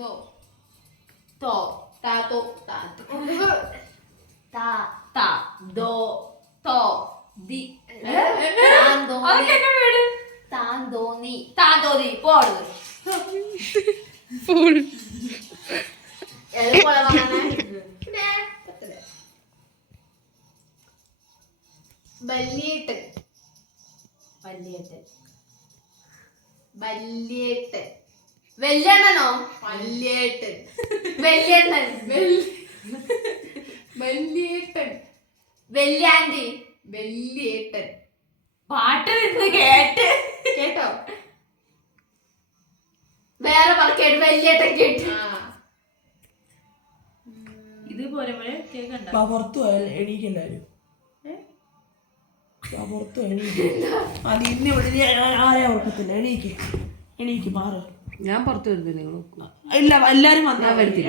ദോ തോ താ തോ താ താ താ ദോ തോ ദി താന്തോന്നി താന്തോന്നി പോടുന്നു ഫുൾ വല്യേട്ടൻ വല്യേട്ടൻ വല്യേട്ടൻ വല്യണ്ണനോ വല്യേട്ടൻ വല്യണ്ണൻ വല്യേട്ടൻ വല്യാന്റി വല്യേട്ടൻ പാട്ട് നിന്ന് കേട്ടോ വേറെ കേട്ട് വല്യേട്ടൻ കേട്ടു ഇതുപോലെ കേൾക്കണ്ട പുറത്തു പോയാൽ എണീക്കെല്ലാരും പുറത്തു അത് ഇന്ന് ഇവിടെ ആരെയാ ഉറക്കത്തില്ല എണീക്ക് മാറ് ഞാൻ പുറത്തു വരുന്നത് നിങ്ങൾ ഇല്ല എല്ലാരും വന്നാ